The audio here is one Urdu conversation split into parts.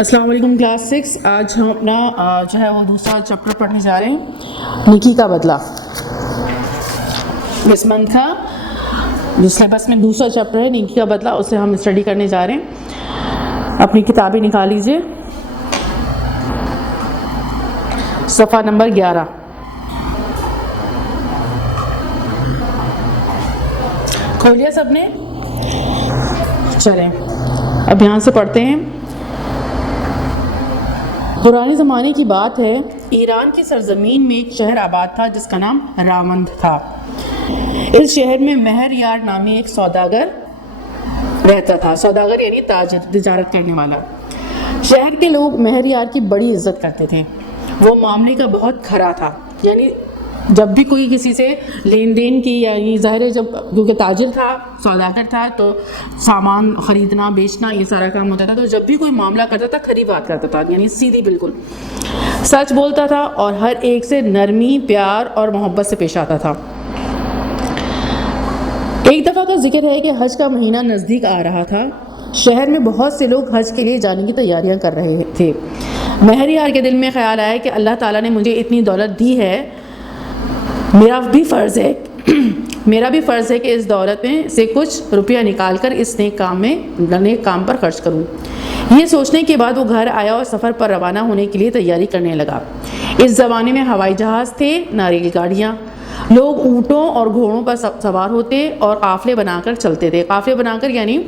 السلام علیکم کلاس 6. آج ہم اپنا جو ہے وہ دوسرا چیپٹر پڑھنے جا رہے ہیں، نیکی کا بدلہ. اس منتھ کا جو سلیبس میں دوسرا چیپٹر ہے نیکی کا بدلہ، اسے ہم اسٹڈی کرنے جا رہے ہیں. اپنی کتابیں نکال لیجیے، صفحہ نمبر 11. کھولیا سب نے؟ چلیں اب یہاں سے پڑھتے ہیں. پرانے زمانے کی بات ہے، ایران کی سرزمین میں ایک شہر آباد تھا جس کا نام راوند تھا. اس شہر میں مہر یار نامی ایک سوداگر رہتا تھا. سوداگر یعنی تاجر، تجارت کرنے والا. شہر کے لوگ مہر یار کی بڑی عزت کرتے تھے. وہ معاملے کا بہت کھرا تھا، یعنی جب بھی کوئی کسی سے لین دین کی، یعنی ظاہر ہے جب کیونکہ تاجر تھا، سوداگر تھا، تو سامان خریدنا بیچنا یہ سارا کام ہوتا تھا. تو جب بھی کوئی معاملہ کرتا تھا کھری بات کرتا تھا، یعنی سیدھی بالکل سچ بولتا تھا اور ہر ایک سے نرمی، پیار اور محبت سے پیش آتا تھا. ایک دفعہ کا ذکر ہے کہ حج کا مہینہ نزدیک آ رہا تھا. شہر میں بہت سے لوگ حج کے لیے جانے کی تیاریاں کر رہے تھے. مہر یار کے دل میں خیال آیا کہ اللہ تعالیٰ نے مجھے اتنی دولت دی ہے، میرا بھی فرض ہے کہ اس دولت میں سے کچھ روپیہ نکال کر اس نیک کام پر خرچ کروں. یہ سوچنے کے بعد وہ گھر آیا اور سفر پر روانہ ہونے کے لیے تیاری کرنے لگا. اس زمانے میں ہوائی جہاز تھے، نہ ریل گاڑیاں. لوگ اونٹوں اور گھوڑوں پر سوار ہوتے اور قافلے بنا کر چلتے تھے. قافلے بنا کر یعنی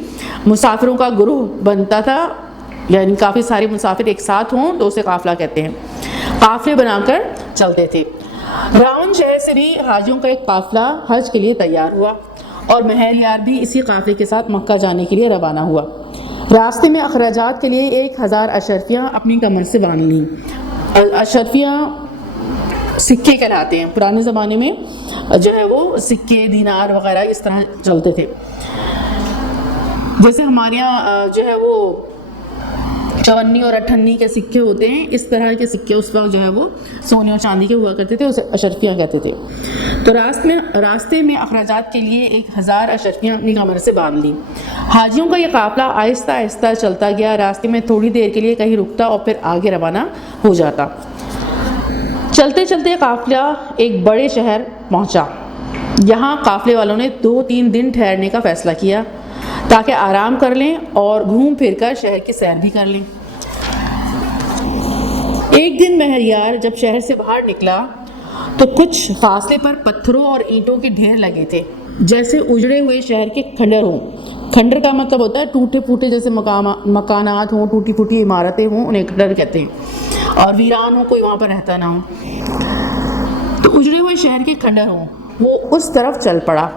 مسافروں کا گروہ بنتا تھا، یعنی کافی سارے مسافر ایک ساتھ ہوں تو اسے قافلہ کہتے ہیں. قافلے بنا کر چلتے تھے. راون شہر سے بھی حاجیوں کا ایک قافلہ حج کے لیے تیار ہوا اور مہر یار بھی اسی قافلے کے ساتھ مکہ جانے کے لیے روانہ ہوا. راستے میں اخراجات کے لیے 1000 اشرفیاں اپنی کمر سے باندھ لیں. اشرفیاں سکے کہلاتے ہیں. پرانے زمانے میں جو ہے وہ سکے، دینار وغیرہ اس طرح چلتے تھے. جیسے ہمارے یہاں جو ہے وہ 54 اور 58 کے سکے ہوتے ہیں، اس طرح کے سکے اس وقت جو ہے وہ سونے اور چاندی کے ہوا کرتے تھے، اسے اشرفیاں کہتے تھے. تو راستے میں اخراجات کے لیے 1000 اشرفیاں اپنی کمر سے باندھ لی. حاجیوں کا یہ قافلہ آہستہ آہستہ چلتا گیا. راستے میں تھوڑی دیر کے لیے کہیں رکتا اور پھر آگے روانہ ہو جاتا. چلتے چلتے قافلہ ایک بڑے شہر پہنچا. یہاں قافلے والوں نے 2-3 دن ٹھہرنے کا فیصلہ کیا تاکہ آرام کر لیں اور گھوم پھر کر شہر کی سیر بھی کر لیں. ایک دن مہر یار جب شہر سے باہر نکلا تو کچھ فاصلے پر پتھروں اور اینٹوں کے ڈھیر لگے تھے، جیسے اجڑے ہوئے شہر کے کھنڈر ہوں. کھنڈر کا مطلب ہوتا ہے ٹوٹے پھوٹے جیسے مکانات ہوں، ٹوٹی پھوٹی عمارتیں ہوں، انہیں کھنڈر کہتے ہیں. اور ویران ہو، کوئی وہاں پر رہتا نہ ہو. تو اجڑے ہوئے شہر کے کھنڈر ہوں. وہ اس طرف چل پڑا.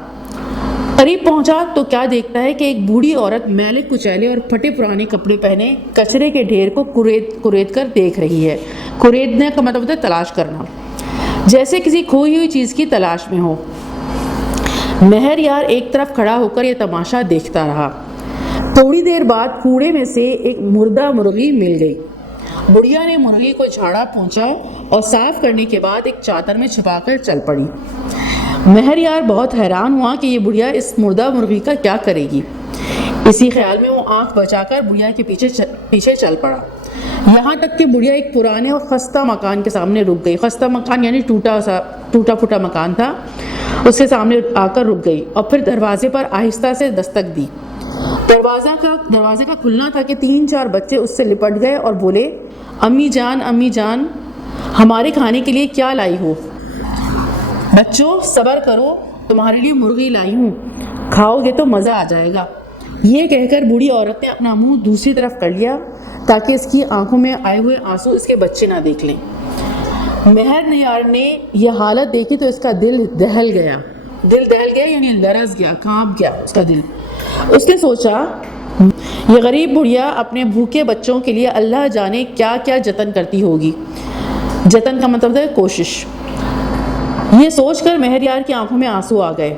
قریب پہنچا تو کیا دیکھتا ہے کہ ایک بوڑھی عورت میلے کچیلے اور پھٹے پرانے کپڑے پہنے کچرے کے ڈھیر کو کریت کر دیکھ رہی ہے. کریدنے کا مطلب ہوتا ہے تلاش کرنا، جیسے کسی کھوئی ہوئی چیز کی تلاش میں ہو. مہر یار ایک طرف کھڑا ہو کر یہ تماشا دیکھتا رہا. تھوڑی دیر بعد کوڑے میں سے ایک مردہ مرغی مل گئی. بڑھیا نے مرغی کو جھاڑا پونچھا اور صاف کرنے کے بعد ایک چادر میں چھپا کر چل پڑی. مہر یار بہت حیران ہوا کہ یہ بڑھیا اس مردہ مرغی کا کیا کرے گی. اسی خیال میں وہ آنکھ بچا کر بڑھیا کے پیچھے چل پڑا، یہاں تک کہ بڑھیا ایک پرانے اور خستہ مکان کے سامنے رک گئی. خستہ مکان یعنی ٹوٹا پھوٹا مکان تھا. اس کے سامنے آ کر رک گئی اور پھر دروازے پر آہستہ سے دستک دی. دروازے کا کھلنا تھا کہ 3-4 بچے اس سے لپٹ گئے اور بولے، امی جان ہمارے کھانے کے لیے کیا لائی ہو؟ بچوں صبر کرو، تمہارے لیے مرغی لائی ہوں، کھاؤ گے تو مزہ آ جائے گا. یہ کہہ کر بوڑھی عورت نے اپنا منہ دوسری طرف کر لیا تاکہ اس کی آنکھوں میں آئے ہوئے آنسو اس کے بچے نہ دیکھ لیں. مہر یار نے یہ حالت دیکھی تو اس کا دل دہل گیا یعنی لرز گیا، کانپ گیا اس کا دل. اس نے سوچا یہ غریب بڑھیا اپنے بھوکے بچوں کے لیے اللہ جانے کیا کیا جتن کرتی ہوگی. جتن کا مطلب ہے کوشش. یہ سوچ کر مہر یار کی آنکھوں میں آنسو آ گئے.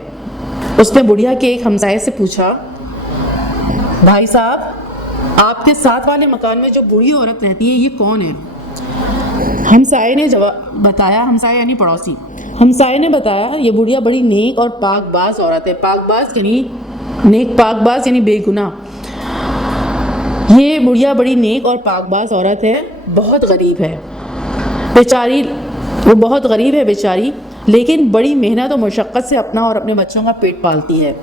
اس نے بڑھیا کے ایک ہمسائے سے پوچھا، بھائی صاحب آپ کے ساتھ والے مکان میں جو بوڑھی عورت رہتی ہے یہ کون ہے؟ ہمسائے نے بتایا، ہمسائے یعنی پڑوسی. ہمسائے نے بتایا یہ بڑھیا بڑی نیک اور پاک باز عورت ہے. پاک باز یعنی بے گناہ. یہ بڑھیا بڑی نیک اور پاک باز عورت ہے، بہت غریب ہے بیچاری، وہ بہت غریب ہے بیچاری، لیکن بڑی محنت و مشقت سے اپنا اور اپنے بچوں کا پیٹ پالتی ہے۔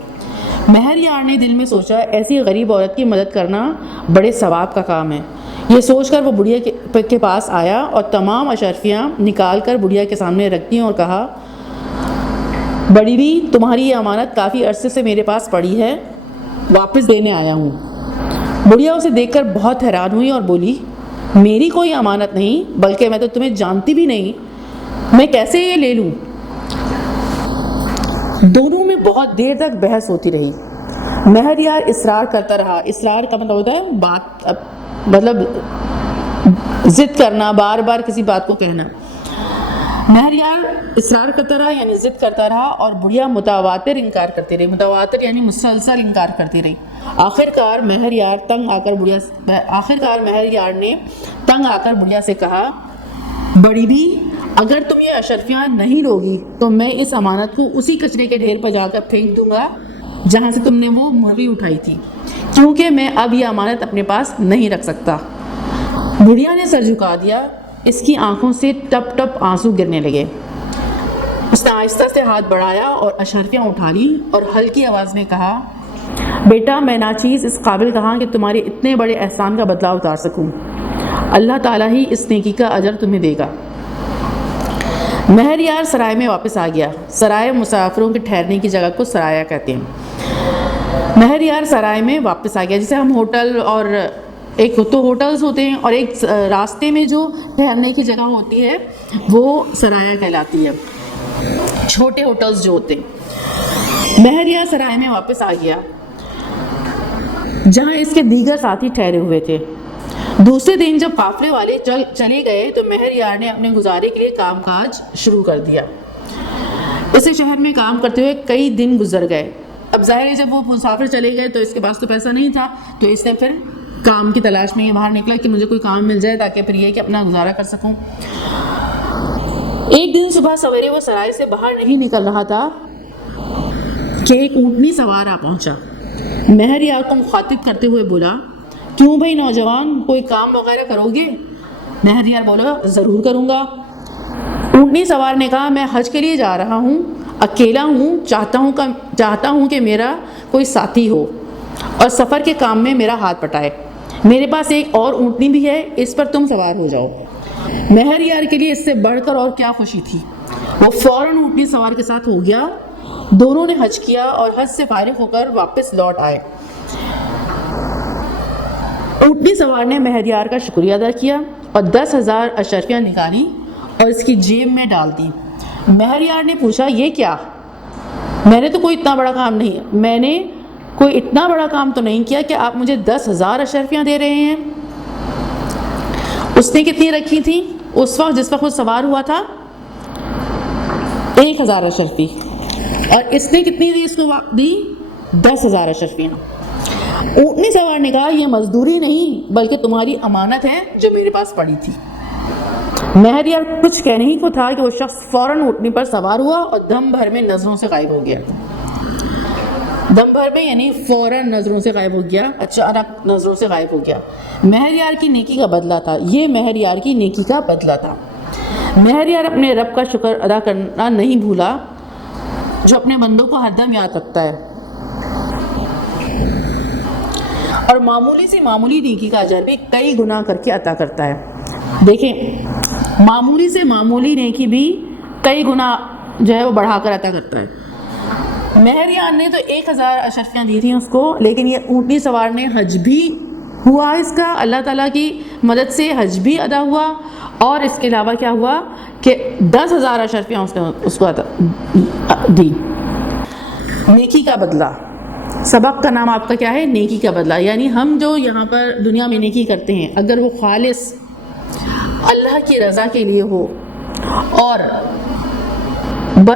مہریار نے دل میں سوچا ایسی غریب عورت کی مدد کرنا بڑے ثواب کا کام ہے۔ یہ سوچ کر وہ بڑھیا کے پاس آیا اور تمام اشرفیاں نکال کر بڑھیا کے سامنے رکھ دیں اور کہا، بڑی بھی تمہاری یہ امانت کافی عرصے سے میرے پاس پڑی ہے، واپس دینے آیا ہوں۔ بڑھیا اسے دیکھ کر بہت حیران ہوئی اور بولی، میری کوئی امانت نہیں، بلکہ میں تو تمہیں جانتی بھی نہیں، میں کیسے یہ لے لوں؟ دونوں میں بہت دیر تک بحث ہوتی رہی۔ مہریار اصرار کرتا رہا۔ اصرار کا مطلب ہوتا ہے مطلب ضد کرنا، بار بار کسی بات کو کہنا۔ مہریار اصرار کرتا رہا یعنی ضد کرتا رہا، اور بڑھیا متواتر انکار کرتی رہی۔ متواتر یعنی مسلسل انکار کرتی رہی۔ آخرکار مہریار نے تنگ آ کر بڑھیا سے کہا، بڑی بھی اگر تم یہ اشرفیاں نہیں لوگی تو میں اس امانت کو اسی کچرے کے ڈھیر پر جا کر پھینک دوں گا جہاں سے تم نے وہ مرغی اٹھائی تھی، کیونکہ میں اب یہ امانت اپنے پاس نہیں رکھ سکتا۔ بڑھیا نے سر جھکا دیا۔ اس کی آنکھوں سے ٹپ ٹپ آنسو گرنے لگے۔ اس نے آہستہ سے ہاتھ بڑھایا اور اشرفیاں اٹھا لی اور ہلکی آواز میں کہا، بیٹا میں ناچیز اس قابل کہاں کہ تمہارے اتنے بڑے احسان کا بدلہ اتار سکوں، اللہ تعالیٰ ہی اس نیکی کا اجر تمہیں دے گا۔ مہریار سرائے میں واپس آ گیا۔ سرائے مسافروں کے ٹھہرنے کی جگہ کو سرایا کہتے ہیں۔ مہریار سرائے میں واپس آ گیا، جیسے ہم ہوٹل اور ایک تو ہوٹلز ہوتے ہیں اور ایک راستے میں جو ٹھہرنے کی جگہ ہوتی ہے وہ سرایا کہلاتی ہے، چھوٹے ہوٹلز جو ہوتے ہیں۔ مہریار سرائے میں واپس آ گیا جہاں اس کے دیگر ساتھی ٹھہرے ہوئے تھے۔ دوسرے دن جب قافلے والے چلے گئے تو مہریار نے اپنے گزارے کے لیے کام کاج شروع کر دیا۔ اسے شہر میں کام کرتے ہوئے کئی دن گزر گئے۔ اب ظاہر ہے جب وہ مسافر چلے گئے تو اس کے پاس تو پیسہ نہیں تھا، تو اس نے پھر کام کی تلاش میں یہ باہر نکلا کہ مجھے کوئی کام مل جائے تاکہ پھر یہ کہ اپنا گزارا کر سکوں۔ ایک دن صبح سویرے وہ سرائے سے باہر نہیں نکل رہا تھا کہ ایک اونٹنی سوار آ پہنچا۔ مہریار کو مخاطب کرتے ہوئے بولا، کیوں بھائی نوجوان، کوئی کام وغیرہ کرو گے؟ مہریار بولا، ضرور کروں گا۔ اونٹنی سوار نے کہا، میں حج کے لیے جا رہا ہوں، اکیلا ہوں، چاہتا ہوں کہ میرا کوئی ساتھی ہو اور سفر کے کام میں میرا ہاتھ بٹائے۔ میرے پاس ایک اور اونٹنی بھی ہے، اس پر تم سوار ہو جاؤ۔ مہریار کے لیے اس سے بڑھ کر اور کیا خوشی تھی، وہ فوراً اونٹنی سوار کے ساتھ ہو گیا۔ دونوں نے حج کیا اور حج سے فارغ ہو کر واپس لوٹ آئے۔ اونٹنی سوار نے مہریار کا شکریہ ادا کیا اور 10,000 اشرفیاں نکالی اور اس کی جیب میں ڈال دی۔ مہریار نے پوچھا، یہ کیا؟ میں نے کوئی اتنا بڑا کام تو نہیں کیا کہ آپ مجھے 10,000 اشرفیاں دے رہے ہیں۔ اس نے کتنی رکھی تھی اس وقت جس وقت وہ سوار ہوا تھا؟ 1,000 اشرفی۔ اور اس نے کتنی دی اس کو دی؟ 10,000 اشرفیاں۔ اونٹنی سوار نے کہا، یہ مزدوری نہیں بلکہ تمہاری امانت ہے جو میرے پاس پڑی تھی۔ مہریار کچھ کہنے ہی کو تھا کہ وہ شخص فوراً اونٹنی پر سوار ہوا اور دم بھر میں نظروں سے غائب ہو گیا۔ دم بھر میں یعنی فوراً نظروں سے غائب ہو گیا، اچانک نظروں سے غائب ہو گیا۔ مہریار کی نیکی کا بدلہ تھا، یہ مہریار کی نیکی کا بدلہ تھا۔ مہریار اپنے رب کا شکر ادا کرنا نہیں بھولا جو اپنے بندوں کو ہر دم یاد رکھتا ہے اور معمولی سے معمولی نیکی کا اجر بھی کئی گنا کر کے عطا کرتا ہے۔ دیکھیں، معمولی سے معمولی نیکی بھی کئی گنا جو ہے وہ بڑھا کر عطا کرتا ہے۔ مہریار نے تو 1,000 اشرفیاں دی تھیں اس کو، لیکن یہ اونٹنی سوار نے حج بھی ہوا، اس کا اللہ تعالیٰ کی مدد سے حج بھی ادا ہوا، اور اس کے علاوہ کیا ہوا کہ 10,000 اشرفیاں اس کو دی۔ نیکی کا بدلہ، سبق کا نام آپ کا کیا ہے؟ نیکی کا بدلہ۔ یعنی ہم جو یہاں پر دنیا میں نیکی کرتے ہیں، اگر وہ خالص اللہ کی رضا کے لیے ہو اور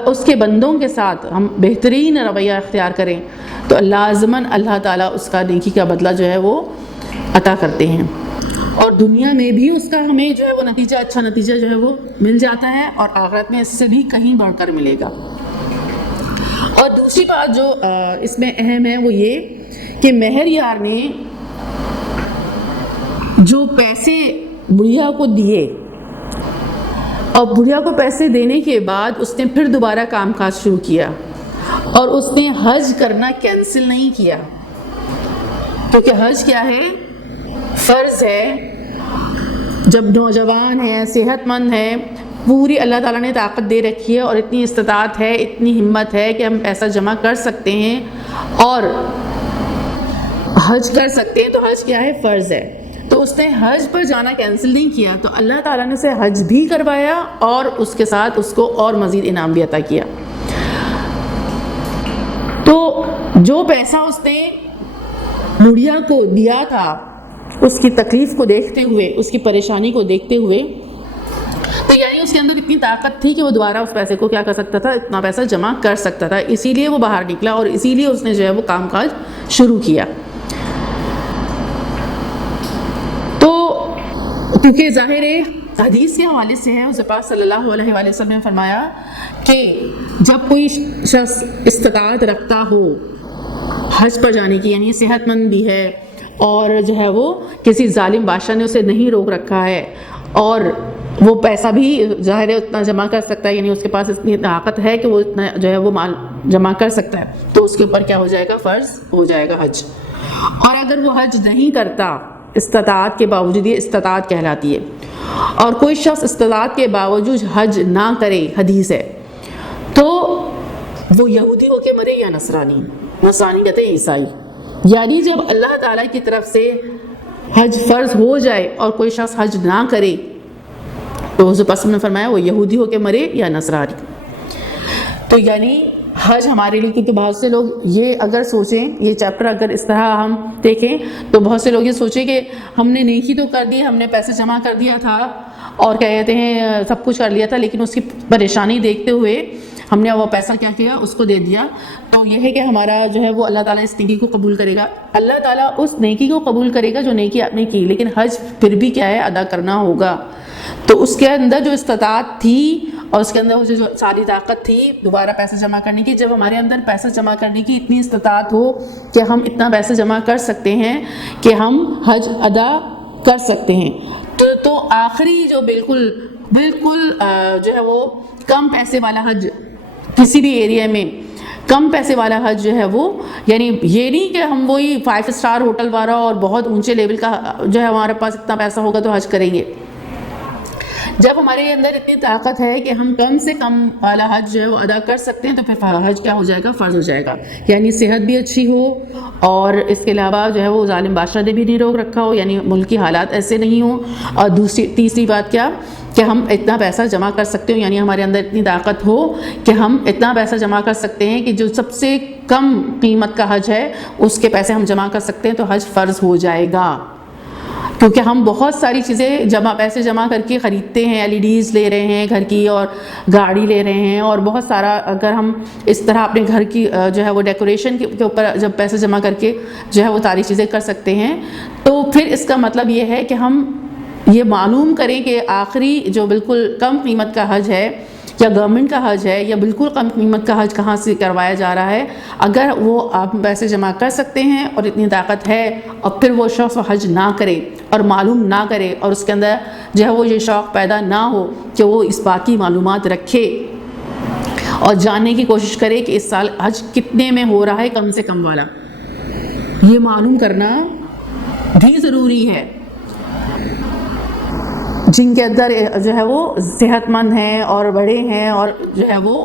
اس کے بندوں کے ساتھ ہم بہترین رویہ اختیار کریں تو لازماً اللہ تعالیٰ اس کا نیکی کا بدلہ جو ہے وہ عطا کرتے ہیں، اور دنیا میں بھی اس کا ہمیں جو ہے وہ نتیجہ، اچھا نتیجہ جو ہے وہ مل جاتا ہے، اور آخرت میں اس سے بھی کہیں بڑھ کر ملے گا۔ اور دوسری بات جو اس میں اہم ہے وہ یہ کہ مہریار نے جو پیسے بڑھیا کو دیے اور بڑھیا کو پیسے دینے کے بعد اس نے پھر دوبارہ کام کاج شروع کیا اور اس نے حج کرنا کینسل نہیں کیا، کیونکہ حج کیا ہے؟ فرض ہے۔ جب نوجوان ہے، صحت مند ہے، پوری اللہ تعالیٰ نے طاقت دے رکھی ہے اور اتنی استطاعت ہے، اتنی ہمت ہے کہ ہم پیسہ جمع کر سکتے ہیں اور حج کر سکتے ہیں، تو حج کیا ہے؟ فرض ہے۔ تو اس نے حج پر جانا کینسل نہیں کیا، تو اللہ تعالیٰ نے اسے حج بھی کروایا اور اس کے ساتھ اس کو اور مزید انعام بھی عطا کیا۔ تو جو پیسہ اس نے بڑھیا کو دیا تھا، اس کی تکلیف کو دیکھتے ہوئے، اس کی پریشانی کو دیکھتے ہوئے، تو یعنی اس کے اندر اتنی طاقت تھی کہ وہ دوبارہ اس پیسے کو کیا کر سکتا تھا؟ اتنا پیسہ جمع کر سکتا تھا، اسی لیے وہ باہر نکلا اور اسی لیے اس نے جو ہے وہ کام کاج شروع کیا۔ تو کیونکہ ظاہر حدیث کے حوالے سے ہے، حضور پاک صلی اللہ علیہ وآلہ وسلم نے فرمایا کہ جب کوئی شخص استطاعت رکھتا ہو حج پر جانے کی، یعنی صحت مند بھی ہے اور جو ہے وہ کسی ظالم بادشاہ نے اسے نہیں روک رکھا ہے اور وہ پیسہ بھی ظاہر ہے اتنا جمع کر سکتا ہے، یعنی اس کے پاس اتنی طاقت ہے کہ وہ اتنا جو ہے وہ مال جمع کر سکتا ہے، تو اس کے اوپر کیا ہو جائے گا؟ فرض ہو جائے گا حج۔ اور اگر وہ حج نہیں کرتا استطاعت کے باوجود، یہ استطاعت کہلاتی ہے، اور کوئی شخص استطاعت کے باوجود حج نہ کرے، حدیث ہے، تو وہ یہودی ہو کے مرے یا نصرانی کہتے ہیں عیسائی۔ یعنی جب اللہ تعالیٰ کی طرف سے حج فرض ہو جائے اور کوئی شخص حج نہ کرے تو حضور پاک نے فرمایا وہ یہودی ہو کے مرے یا نصرانی۔ تو یعنی حج ہمارے لیے، کیونکہ بہت سے لوگ یہ اگر سوچیں، یہ چیپٹر اگر اس طرح ہم دیکھیں تو بہت سے لوگ یہ سوچیں کہ ہم نے نیکی تو کر دی، ہم نے پیسے جمع کر دیا تھا اور کیا کہتے ہیں سب کچھ کر لیا تھا، لیکن اس کی پریشانی دیکھتے ہوئے ہم نے وہ پیسہ کیا کیا؟ اس کو دے دیا، تو یہ ہے کہ ہمارا جو ہے وہ اللہ تعالیٰ اس نیکی کو قبول کرے گا۔ اللہ تعالیٰ اس نیکی کو قبول کرے گا جو نیکی آپ نے کی، لیکن حج پھر بھی کیا ہے؟ ادا کرنا ہوگا۔ تو اس کے اندر جو استطاعت تھی اور اس کے اندر جو ساری طاقت تھی دوبارہ پیسہ جمع کرنے کی، جب ہمارے اندر پیسہ جمع کرنے کی اتنی استطاعت ہو کہ ہم اتنا پیسہ جمع کر سکتے ہیں کہ ہم حج ادا کر سکتے ہیں، تو آخری جو بالکل جو ہے وہ کم پیسے والا حج، کسی بھی ایریا میں کم پیسے والا حج جو ہے وہ، یعنی یہ نہیں کہ ہم وہی 5 اسٹار ہوٹل والا اور بہت اونچے لیول کا جو ہے ہمارے پاس اتنا پیسہ ہوگا تو حج کریں گے۔ جب ہمارے اندر اتنی طاقت ہے کہ ہم کم سے کم والا حج جو ہے وہ ادا کر سکتے ہیں تو پھر حج کیا ہو جائے گا؟ فرض ہو جائے گا، یعنی صحت بھی اچھی ہو اور اس کے علاوہ جو ہے وہ ظالم بادشاہ نے بھی نہیں روک رکھا ہو، یعنی ملک کی حالات ایسے نہیں ہوں، اور تیسری بات کیا کہ ہم اتنا پیسہ جمع کر سکتے ہو، یعنی ہمارے اندر اتنی طاقت ہو کہ ہم اتنا پیسہ جمع کر سکتے ہیں کہ جو سب سے کم قیمت کا حج ہے اس کے پیسے ہم جمع کر سکتے ہیں، تو حج فرض ہو جائے گا۔ کیونکہ ہم بہت ساری چیزیں پیسے جمع کر کے خریدتے ہیں، LEDs لے رہے ہیں گھر کی اور گاڑی لے رہے ہیں اور بہت سارا، اگر ہم اس طرح اپنے گھر کی جو ہے وہ ڈیکوریشن کے اوپر جب پیسے جمع کر کے جو ہے وہ ساری چیزیں کر سکتے ہیں، تو پھر اس کا مطلب یہ ہے کہ ہم یہ معلوم کریں کہ آخری جو بالکل کم قیمت کا حج ہے یا گورنمنٹ کا حج ہے یا بالکل کم قیمت کا حج کہاں سے کروایا جا رہا ہے، اگر وہ آپ پیسے جمع کر سکتے ہیں اور اتنی طاقت ہے اور پھر وہ شخص حج نہ کرے اور معلوم نہ کرے اور اس کے اندر جو ہے وہ یہ شوق پیدا نہ ہو کہ وہ اس بات کی معلومات رکھے اور جاننے کی کوشش کرے کہ اس سال حج کتنے میں ہو رہا ہے کم سے کم والا، یہ معلوم کرنا بھی ضروری ہے۔ جن کے اندر جو ہے وہ صحت مند ہیں اور بڑے ہیں اور جو ہے وہ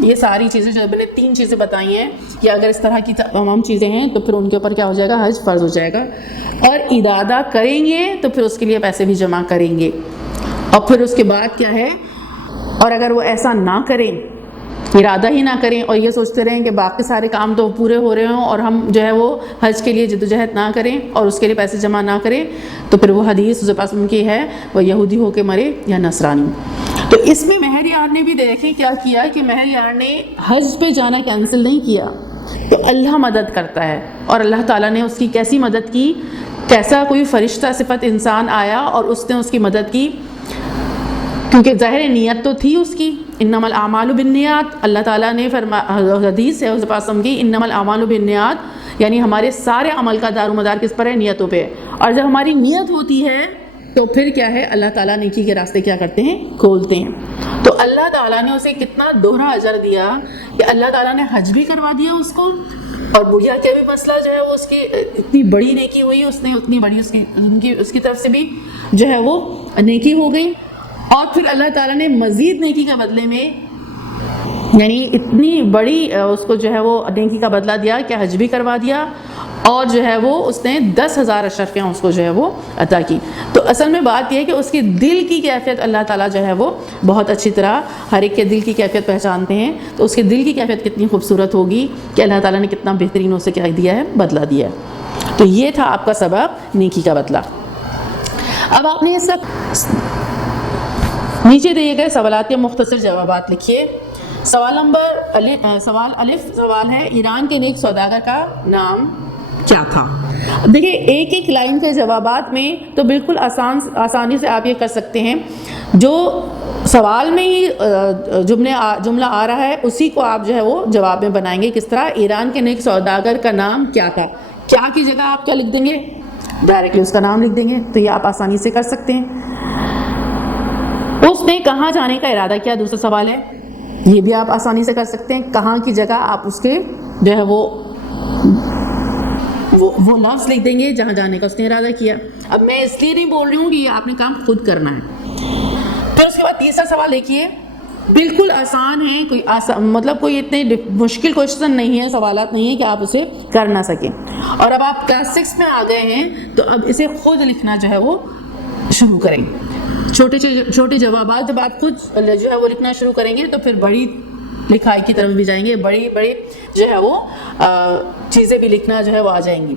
یہ ساری چیزیں جو میں نے 3 چیزیں بتائی ہیں، یا اگر اس طرح کی تمام چیزیں ہیں تو پھر ان کے اوپر کیا ہو جائے گا؟ حج فرض ہو جائے گا، اور ارادہ کریں گے تو پھر اس کے لیے پیسے بھی جمع کریں گے، اور پھر اس کے بعد کیا ہے، اور اگر وہ ایسا نہ کریں، ارادہ ہی نہ کریں اور یہ سوچتے رہیں کہ باقی سارے کام تو پورے ہو رہے ہوں اور ہم جو ہے وہ حج کے لیے جدوجہد نہ کریں اور اس کے لیے پیسے جمع نہ کریں، تو پھر وہ حدیث جو پاس ان کی ہے وہ یہودی ہو کے مرے یا نصرانی۔ تو اس میں مہر یار نے بھی دیکھیں کیا کیا کہ مہر یار نے حج پہ جانا کینسل نہیں کیا، تو اللہ مدد کرتا ہے اور اللہ تعالیٰ نے اس کی کیسی مدد کی، کیسا کوئی فرشتہ صفت انسان آیا اور اس نے اس کی مدد کی، کیونکہ ظاہر نیت تو تھی اس کی، انما الاعمال بالنیات، اللہ تعالیٰ نے حدیث ہے اس پاس کی انما الاعمال بالنیات، یعنی ہمارے سارے عمل کا دار و مدار کس پر ہے؟ نیتوں پہ، اور جب ہماری نیت ہوتی ہے تو پھر کیا ہے، اللہ تعالیٰ نیکی کے راستے کیا کرتے ہیں، کھولتے ہیں. تو اللہ تعالیٰ نے اسے کتنا دوہرا اجر دیا کہ اللہ تعالیٰ نے حج بھی کروا دیا اس کو، اور بڑھیا کا بھی مسئلہ جو ہے وہ اس کی اتنی بڑی نیکی ہوئی، اس نے اتنی بڑی اس کی طرف سے بھی جو ہے وہ نیکی ہو گئی. اور پھر اللہ تعالیٰ نے مزید نیکی کا بدلے میں، یعنی اتنی بڑی اس کو جو ہے وہ نیکی کا بدلہ دیا کہ حج بھی کروا دیا، اور جو ہے وہ اس نے 10,000 اشرفیاں اس کو جو ہے وہ عطا کی. تو اصل میں بات یہ ہے کہ اس کے دل کی کیفیت اللہ تعالیٰ جو ہے وہ بہت اچھی طرح ہر ایک کے دل کی کیفیت پہچانتے ہیں. تو اس کے دل کی کیفیت کتنی خوبصورت ہوگی کہ اللہ تعالیٰ نے کتنا بہترین اسے کیا دیا ہے، بدلہ دیا ہے. تو یہ تھا آپ کا سبق نیکی کا بدلہ. اب آپ نے یہ سب نیچے دیے گئے سوالات کے مختصر جوابات لکھیے. سوال نمبر سوال الف سوال ہے، ایران کے نیک سوداگر کا نام کیا تھا؟ دیکھیں ایک ایک لائن کے جوابات میں تو بالکل آسانی سے آپ یہ کر سکتے ہیں، جو سوال میں ہی جملہ آ رہا ہے اسی کو آپ جو ہے وہ جواب میں بنائیں گے. کس طرح؟ ایران کے نیک سوداگر کا نام کیا تھا. کیا کی جگہ آپ کیا لکھ دیں گے؟ ڈائریکٹلی اس کا نام لکھ دیں گے. تو یہ آپ آسانی سے کر سکتے ہیں. اس نے کہاں جانے کا ارادہ کیا، دوسرا سوال ہے، یہ بھی آپ آسانی سے کر سکتے ہیں. کہاں کی جگہ آپ اس کے جو ہے وہ لفظ لکھ دیں گے جہاں جانے کا اس نے ارادہ کیا. اب میں اس لیے نہیں بول رہی ہوں کہ یہ آپ نے کام خود کرنا ہے. پھر اس کے بعد تیسرا سوال دیکھیے، بالکل آسان ہے، مطلب کوئی اتنے مشکل کوشچن نہیں ہے، سوالات نہیں ہے کہ آپ اسے کر نہ سکیں. اور اب آپ کلاس 6 میں آ گئے ہیں تو اب اسے خود لکھنا جو ہے وہ شروع کریں. چھوٹے جوابات جب آپ خود جو ہے وہ لکھنا شروع کریں گے تو پھر بڑی لکھائی کی طرف بھی جائیں گے، بڑی جو ہے وہ چیزیں بھی لکھنا جو ہے وہ آ جائیں گی.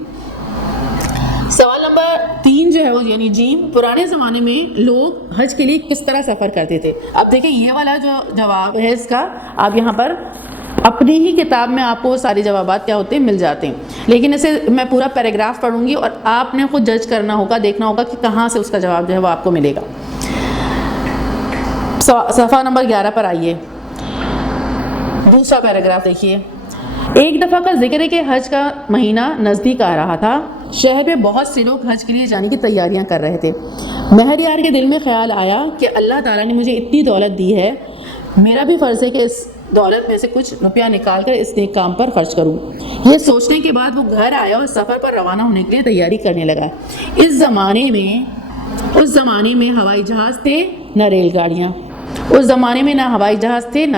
سوال نمبر 3 جو ہے وہ یعنی جیم، پرانے زمانے میں لوگ حج کے لیے کس طرح سفر کرتے تھے؟ اب دیکھیں یہ والا جو جواب ہے اس کا آپ یہاں پر اپنی ہی کتاب میں آپ کو سارے جوابات کیا ہوتے ہیں مل جاتے ہیں، لیکن اسے میں پورا پیراگراف پڑھوں گی اور آپ نے خود جج کرنا ہوگا، دیکھنا ہوگا کہ کہاں سے اس کا جواب جو ہے وہ آپ کو ملے گا. صفحہ نمبر 11 پر آئیے، دوسرا پیراگراف دیکھیے. ایک دفعہ کا ذکر ہے کہ حج کا مہینہ نزدیک آ رہا تھا. شہر میں بہت سے لوگ حج کے لیے جانے کی تیاریاں کر رہے تھے. مہریار کے دل میں خیال آیا کہ اللہ تعالیٰ نے مجھے اتنی دولت دی ہے، میرا بھی فرض ہے کہ اس دولت میں سے کچھ روپیہ نکال کر اس نیک کام پر خرچ کروں. یہ سوچنے کے بعد وہ گھر آیا اور سفر پر روانہ ہونے کے لیے تیاری کرنے لگا. اس زمانے میں ہوائی جہاز تھے نہ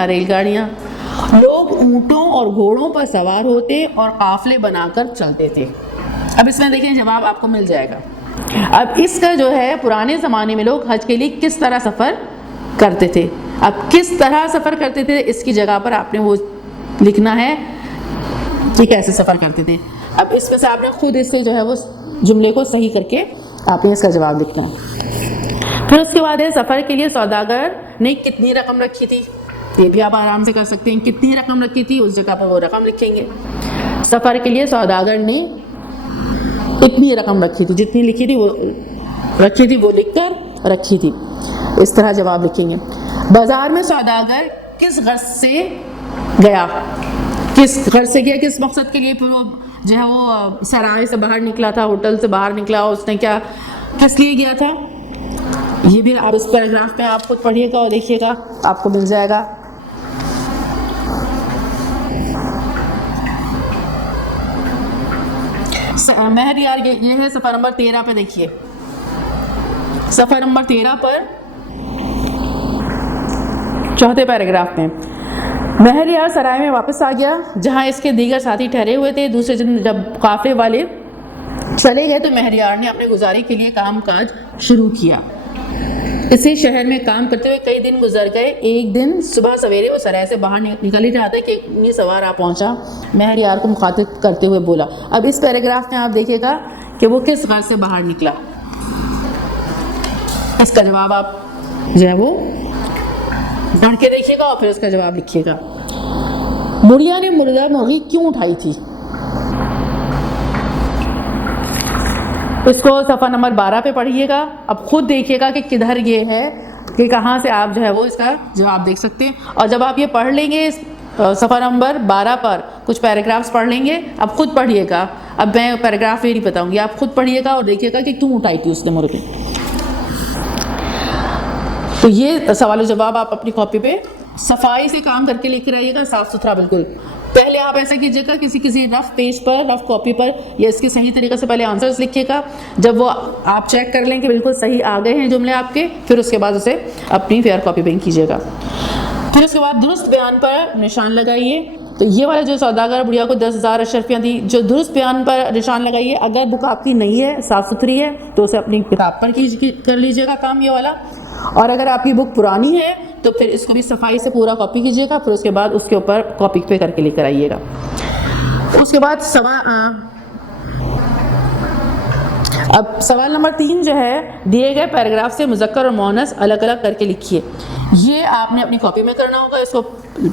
ریل گاڑیاں. لوگ اونٹوں اور گھوڑوں پر سوار ہوتے اور قافلے بنا کر چلتے تھے. اب اس میں دیکھیں جواب آپ کو مل جائے گا. اب اس کا جو ہے پرانے زمانے میں لوگ حج کے لیے کس طرح سفر کرتے تھے. اب کس طرح سفر کرتے تھے اس کی جگہ پر آپ نے وہ لکھنا ہے کہ کیسے سفر کرتے تھے. اب اس میں سے آپ نے خود اس سے جو ہے وہ جملے کو صحیح کر کے آپ نے اس کا جواب لکھنا ہے. پھر اس کے بعد ہے سفر کے لیے سوداگر نے کتنی رقم رکھی تھی. یہ بھی آپ آرام سے کر سکتے ہیں. کتنی رقم رکھی تھی اس جگہ پر وہ رقم لکھیں گے. سفر کے لیے سوداگر نے اتنی رقم رکھی تھی، جتنی لکھی تھی وہ لکھ کر رکھی تھی. اس طرح جواب لکھیں گے. بازار میں سوداگر کس غرض سے گیا، کس مقصد کے لیے پھر وہ جو ہے وہ سرائے سے باہر نکلا تھا، ہوٹل سے باہر نکلا، اس نے کیا کس لیے گیا تھا. یہ بھی آپ اس پیراگراف میں آپ خود پڑھیے گا اور دیکھیے گا، آپ کو مل جائے گا. مہر یار یہ ہے صفحہ نمبر 13 پہ دیکھیے. صفحہ نمبر 13 پر چوتھے پیراگراف میں مہر یار سرائے میں واپس آ گیا جہاں اس کے دیگر ساتھی ٹھہرے ہوئے تھے. دوسرے دن جب قافلے والے چلے گئے تو مہر یار نے اپنے گزارے کے لیے کام کاج شروع کیا. اسی شہر میں کام کرتے ہوئے کئی دن گزر گئے. ایک دن صبح سویرے وہ سرائے سے باہر نکل ہی رہا تھا کہ اتنی سوار آ پہنچا. مہر یار کو مخاطب کرتے ہوئے بولا. اب اس پیراگراف میں آپ دیکھیے گا کہ وہ کس غرض سے باہر نکلا. اس کا جواب آپ جو ہے وہ پڑھ کے دیکھیے گا اور پھر اس کا جواب لکھیے گا. بڑھیا نے مردہ مرغی کیوں اٹھائی تھی. اس کو صفحہ نمبر 12 پہ پڑھیے گا. اب خود دیکھیے گا کہ کدھر یہ ہے کہ کہاں سے آپ جو ہے وہ اس کا جواب دیکھ سکتے ہیں. اور جب آپ یہ پڑھ لیں گے صفحہ نمبر 12 پر کچھ پیراگرافس پڑھ لیں گے. اب خود پڑھیے گا, اب میں پیراگراف یہ نہیں بتاؤں گی, آپ خود پڑھیے گا اور دیکھیے گا کہ کیوں اٹھائی تھی اس نے مرغی. تو یہ سوال و جواب آپ اپنی کاپی پہ صفائی سے کام کر کے لکھ رہیے گا, صاف ستھرا بالکل. پہلے آپ ایسا کیجیے گا, کسی رف پیج پر, رف کاپی پر یا اس کے صحیح طریقے سے پہلے آنسرز لکھیے گا. جب وہ آپ چیک کر لیں کہ بالکل صحیح آ گئے ہیں جملے آپ کے, پھر اس کے بعد اسے اپنی فیئر کاپی پہ کیجیے گا. پھر اس کے بعد درست بیان پر نشان لگائیے. تو یہ والا جو سوداگر بڑھیا کو 10,000 اشرفیاں دی, جو درست بیان پر نشان لگائیے. اگر بک آپ کی نہیں ہے, صاف ستھری ہے, تو اسے اپنی کتاب پر کر لیجیے گا کام یہ والا. اور اگر آپ کی بک پرانی ہے تو پھر اس کو بھی صفائی سے پورا کاپی کیجیے گا. پھر اس کے بعد اس کے اوپر کاپی پہ کر کے لے کر آئیے گا. اس کے بعد اب سوال نمبر 3 جو ہے, دیے گئے پیراگراف سے مذکر اور مؤنث الگ الگ کر کے لکھیے. یہ آپ نے اپنی کاپی میں کرنا ہوگا. اس کو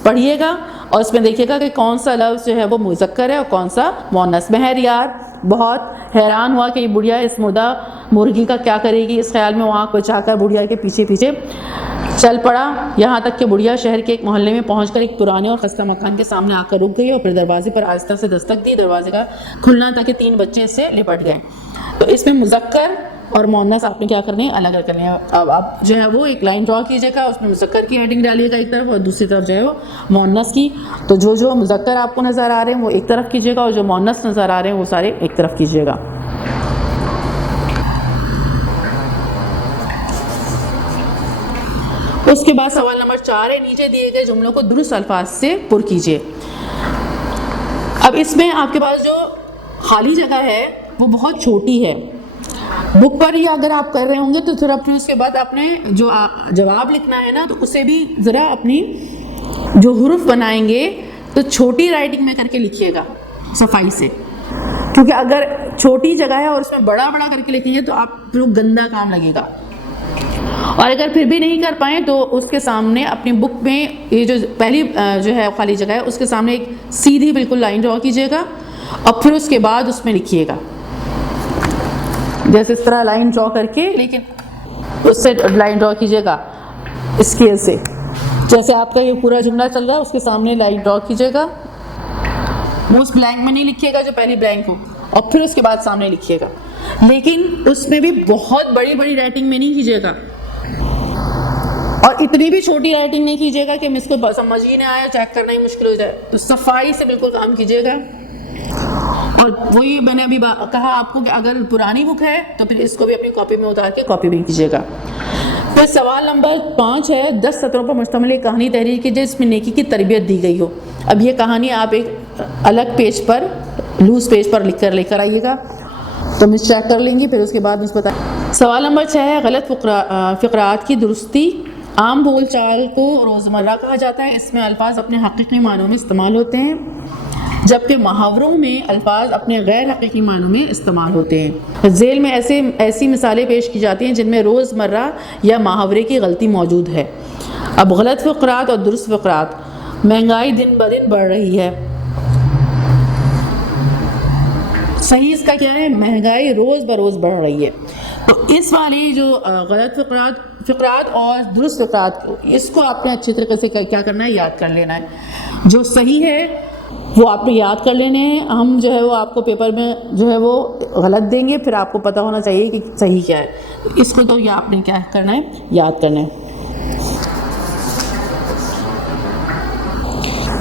پڑھیے گا اور اس میں دیکھیے گا کہ کون سا لفظ جو ہے وہ مذکر ہے اور کون سا مؤنث. مہر یار بہت حیران ہوا کہ یہ بڑھیا اس مردہ مرغی کا کیا کرے گی. اس خیال میں وہ آنکھ بچا کر بڑھیا کے پیچھے پیچھے چل پڑا, یہاں تک کہ بڑھیا شہر کے ایک محلے میں پہنچ کر ایک پرانے اور خستہ مکان کے سامنے آ کر رک گئی اور پھر دروازے پر آہستہ سے دستک دی. دروازے کا کھلنا تھا کہ 3 بچے اس سے لپٹ گئے. تو اس میں مذکر اور مؤنث آپ نے کیا کرنے ہیں, الگ الگ کرنے ہیں. اب آپ جو ہے وہ ایک لائن ڈرا کیجیے گا, اس میں مذکر کی ہیڈنگ ڈالیے گا ایک طرف اور دوسری طرف جو ہے وہ مؤنث کی. تو جو مذکر آپ کو نظر آ رہے ہیں وہ ایک طرف کیجیے گا اور جو مؤنث نظر آ رہے ہیں وہ سارے ایک طرف کیجیے گا. اس کے بعد سوال نمبر 4 ہے, نیچے دیے گئے جملوں کو درست الفاظ سے پر کیجیے. اب اس میں آپ کے پاس جو خالی جگہ ہے وہ بہت چھوٹی ہے. بک پر ہی اگر آپ کر رہے ہوں گے تو پھر اس کے بعد آپ نے جو جواب لکھنا ہے نا, تو اسے بھی ذرا اپنی جو حروف بنائیں گے تو چھوٹی رائٹنگ میں کر کے لکھیے گا صفائی سے, کیونکہ اگر چھوٹی جگہ ہے اور اس میں بڑا بڑا کر کے لکھیں گے تو آپ پھر گندا کام لگے گا. اور اگر پھر بھی نہیں کر پائیں تو اس کے سامنے اپنی بک میں یہ جو پہلی جو ہے خالی جگہ ہے اس کے سامنے ایک سیدھی بالکل لائن ڈرا کیجیے گا اور پھر اس کے بعد اس میں لکھیے گا. جیسے اس طرح لائن ڈرا کر کے, لیکن اس سے لائن ڈرا کیجیے گا اسکیل سے. جیسے آپ کا یہ پورا جملہ چل رہا ہے اس کے سامنے لائن ڈرا کیجیے گا. وہ اس بلینک میں نہیں لکھیے گا جو پہلی بلینک ہو, اور پھر اس کے بعد سامنے لکھیے گا. لیکن اس میں بھی بہت بڑی بڑی رائٹنگ میں نہیں کیجیے گا اور اتنی بھی چھوٹی رائٹنگ نہیں کیجیے گا کہ ہم اس کو سمجھ ہی نہ آئے, چیک کرنا ہی مشکل ہو جائے. تو صفائی سے بالکل کام کیجیے گا. اور وہی میں نے ابھی کہا آپ کو کہ اگر پرانی بک ہے تو پھر اس کو بھی اپنی کاپی میں اتار کے کاپی میں کیجیے گا. پھر سوال نمبر 5 ہے, 10 سطروں پر مشتمل ایک کہانی تحریر کیجیے جس میں نیکی کی تربیت دی گئی ہو. اب یہ کہانی آپ ایک الگ پیج پر, لوز پیج پر لکھ کر آئیے گا. تو مس چیک کر لیں گی, پھر اس کے بعد مس بتائیں. سوال نمبر 6 ہے, غلط فقرات کی درستی. عام بول چال کو روزمرہ کہا جاتا ہے. اس میں الفاظ اپنے حقیقی معنوں میں استعمال ہوتے ہیں, جبکہ محاوروں میں الفاظ اپنے غیر حقیقی معنوں میں استعمال ہوتے ہیں. ذیل میں ایسی مثالیں پیش کی جاتی ہیں جن میں روزمرہ یا محاورے کی غلطی موجود ہے. اب غلط فقرات اور درست فقرات. مہنگائی دن بدن بڑھ رہی ہے. صحیح اس کا کیا ہے, مہنگائی روز بروز بڑھ رہی ہے. تو اس والی جو غلط فقرات اور درست فقرات, اس کو آپ نے اچھی طریقے سے کیا کرنا ہے, یاد کر لینا ہے. جو صحیح ہے وہ آپ نے یاد کر لینے ہیں. ہم جو ہے وہ آپ کو پیپر میں جو ہے وہ غلط دیں گے, پھر آپ کو پتہ ہونا چاہیے کہ صحیح کیا ہے. اس کو تو یہ آپ نے کیا کرنا ہے, یاد کرنا ہے.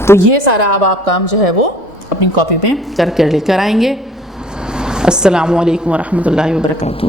تو یہ سارا اب آپ کام جو ہے وہ اپنی کاپی پہ کر لے کر آئیں گے. السلام علیکم ورحمۃ اللہ وبرکاتہ.